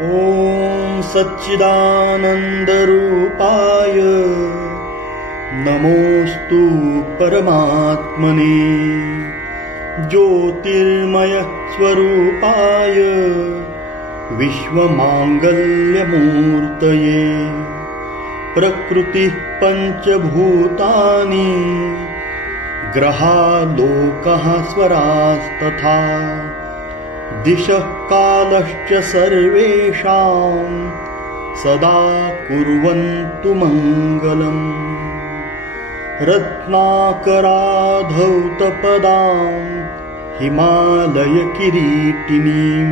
ॐ सच्चिदानन्दरूपाय नमोऽस्तु परमात्मने, ज्योतिर्मय स्वरूपाय विश्वमाङ्गल्यमूर्तये, प्रकृतिः पञ्चभूतानि ग्रहालोकः स्वरास्तथा, दिशः कालश्च सर्वेषां सदा कुर्वन्तु मङ्गलम्। रत्नाकराधौतपदां हिमालयकिरीटिनीं,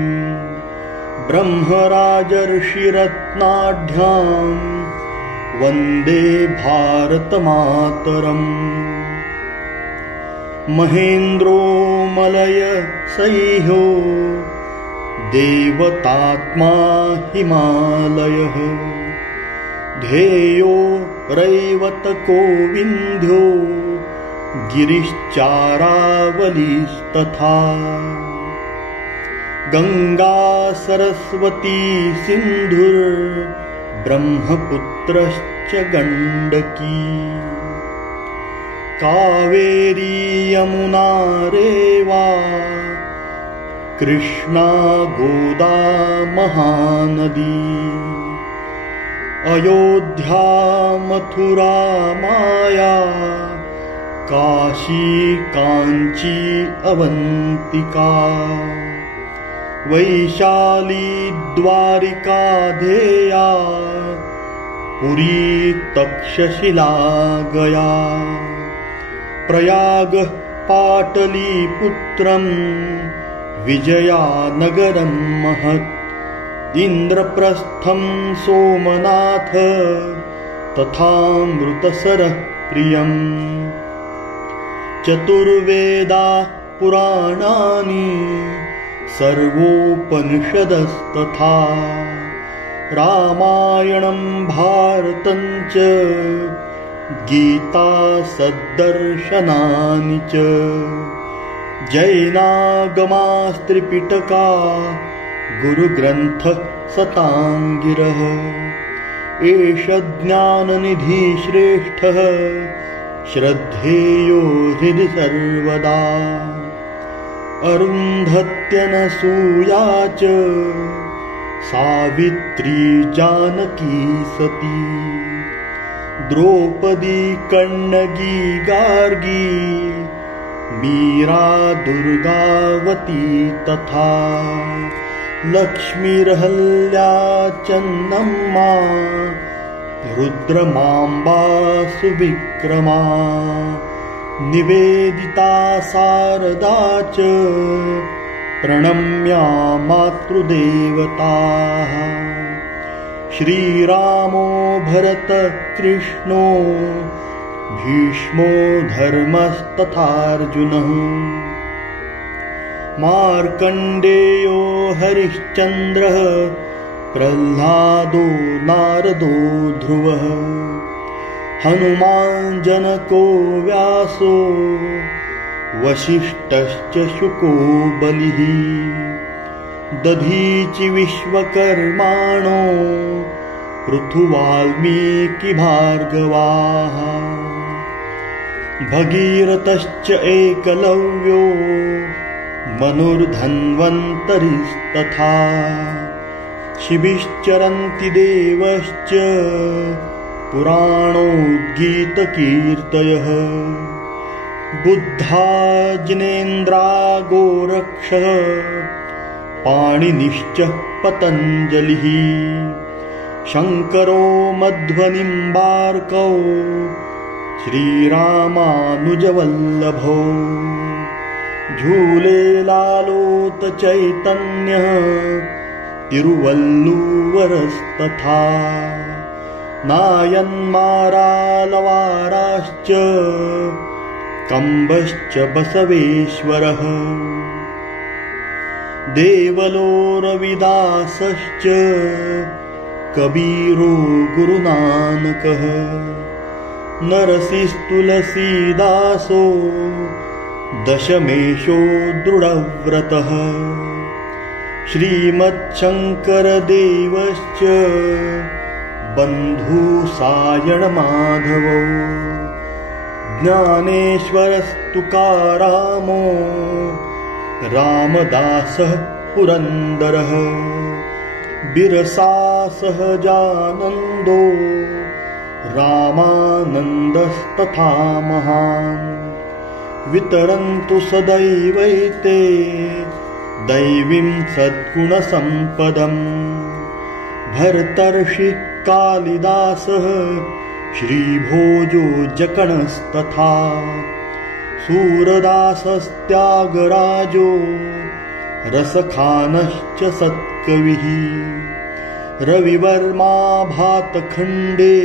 ब्रह्मराजर्षिरत्नाढ्यां वन्दे भारतमातरम्। महेन्द्रो मलयसह्यो देवतात्मा हिमालयः, ध्येयो रैवतको विन्ध्यो गिरिश्चारावलिस्तथा, गङ्गा सरस्वती सिन्धुर्ब्रह्मपुत्रश्च गण्डकी, कावेरी यमुना रेवा कृष्णा गोदा महानदी, अयोध्या मथुरा माया काशी काञ्ची अवन्तिका, वैशाली द्वारिका धेया पुरी तक्षशिला गया, प्रयागः पाटलीपुत्रम् विजयानगरं महत्, इन्द्रप्रस्थं सोमनाथ तथामृतसरः प्रियम्, चतुर्वेदा पुराणानि सर्वोपनिषदस्तथा, रामायणं भारतं च गीता सद्दर्शनानि च, जैनागमास्त्रिपिटका गुरुग्रन्थः शताङ्गिरः, एष ज्ञाननिधि श्रेष्ठः श्रद्धेयो हृदि सर्वदा, अरुन्धत्यनसूया च सावित्री जानकी सती, द्रौपदी कण्णगी गार्गी मीरा दुर्गावती तथा, लक्ष्मीरहल्या चन्नम्मा रुद्रमाम्बा सुविक्रमा, निवेदिता शारदा च प्रणम्या मातृदेवताः, श्रीरामो भरतकृष्णो भीष्मो धर्मस्तथार्जुनः, मार्कण्डेयो हरिश्चन्द्रः प्रह्लादो नारदो ध्रुवः, हनुमान् जनको व्यासो वसिष्ठश्च शुको बलिः, दधीचि विश्वकर्माणो पृथुवाल्मीकि भार्गवाः, भगीरथश्च एकलव्यो मनुर्धन्वन्तरिस्तथा, शिबिश्चरन्ति देवश्च पुराणोद्गीतकीर्तयः, बुद्धा जिनेन्द्रा गोरक्षः पाणिनिश्च पतञ्जलिः, शङ्करो मध्वनिम्बार्कौ श्रीरामानुजवल्लभो, झूले लालोत चैतन्यः तिरुवल्लुवरस्तथा, नायन्मारालवाराश्च कम्बश्च बसवेश्वरः, देवलो रविदासश्च कबीरो गुरुनानकः, नरसिंहतुलसीदासो दशमेशो दृढव्रतः, श्रीमच्छङ्करदेवश्च बन्धुसायणमाधवौ ज्ञानेश्वरस्तुकारामो रामदासः पुरन्दरः बिरसासहजानन्दो रामानन्दस्तथा महान् वितरन्तु सदैवैते दैवीं सद्गुणसम्पदम् भर्तर्षि कालिदासः श्रीभोजो जकणस्तथा सूरदासस्त्यागराजो रसखानश्च सत्कविः रविवर्मा भातखण्डे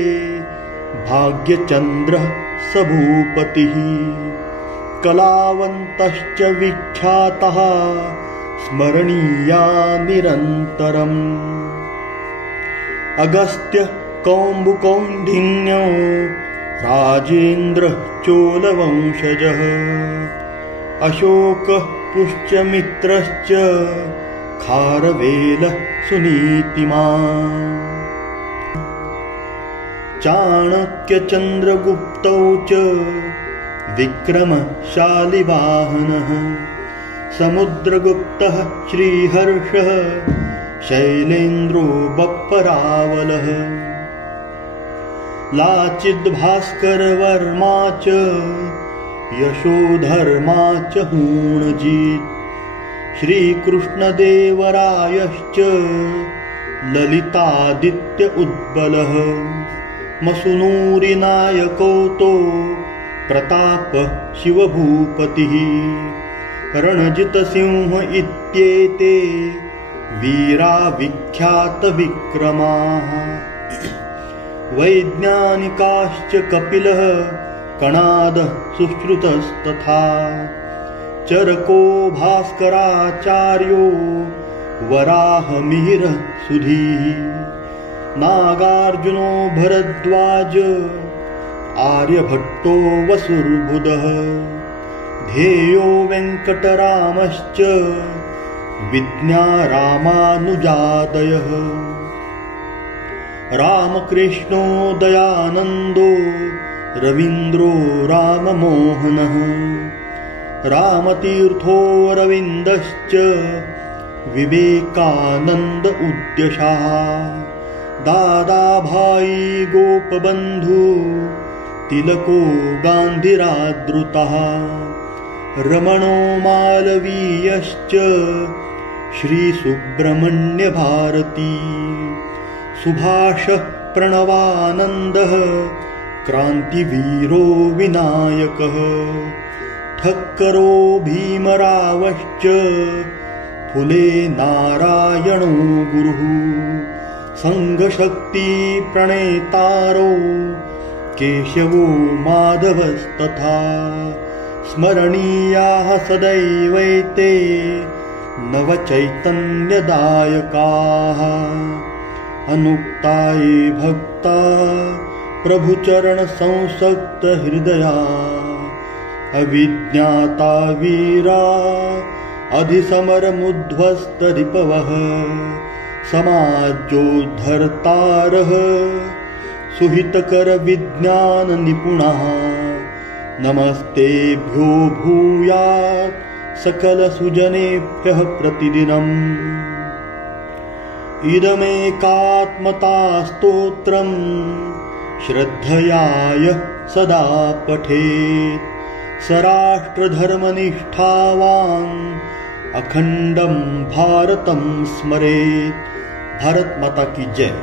भाग्यचन्द्रः स भूपतिः कलावन्तश्च विख्यातः स्मरणीया निरन्तरम् अगस्त्यः कौम्बुकौण्डिन्यो राजेन्द्रः चोलवंशजः अशोकः पुष्यमित्रश्च खारवेलः सुनीतिमान् चाणक्यचन्द्रगुप्तौ च विक्रमशालिवाहनः समुद्रगुप्तः श्रीहर्षः शैलेन्द्रो बप्परावलः लाचिद्भास्करवर्मा च यशोधर्मा च हूणजित् श्रीकृष्णदेवरायश्च ललितादित्य उद्बलः मसुनूरिनायकोतो प्रताप शिवभूपतिः रणजितसिंह इत्येते वीरा विख्यातविक्रमाः वैज्ञानिकाश्च कपिलः कणादः सुश्रुतस्तथा चरको भास्कराचार्यो वराहमिहिरः सुधीः नागार्जुनो भरद्वाज आर्यभट्टो वसुर्बुधः ध्येयो वेङ्कटरामश्च विज्ञा रामानुजादयः रामकृष्णो दयानन्दो रवीन्द्रो राममोहनः रामतीर्थो रविन्दश्च विवेकानन्द उद्यशाः दादाभाई गोपबन्धु तिलको गान्धिरादृतः रमणो मालवीयश्च श्रीसुब्रह्मण्यभारती सुभाषः प्रणवानन्दः क्रान्तिवीरो विनायकः ठक्करो भीमरावश्च फुले नारायणो गुरुः संघशक्ति प्रणेतारो केशवो माधवस्तथा स्मरणीयाः सदैवैते नवचैतन्यदायकाः अनुक्ता ये भक्ता प्रभुचरणसंसक्तहृदया अविज्ञाता वीरा अधिसमरमुध्वस्तरिपवः समाजोद्धर्तारः सुहितकरविज्ञाननिपुणाः नमस्तेभ्यो भूयात् सकलसुजनेभ्यः प्रतिदिनम् इदमेकात्मतास्तोत्रम् श्रद्धयाय सदा पठेत् स राष्ट्रधर्मनिष्ठावान् अखण्डं भारतं स्मरेत्। भारत माता की जय।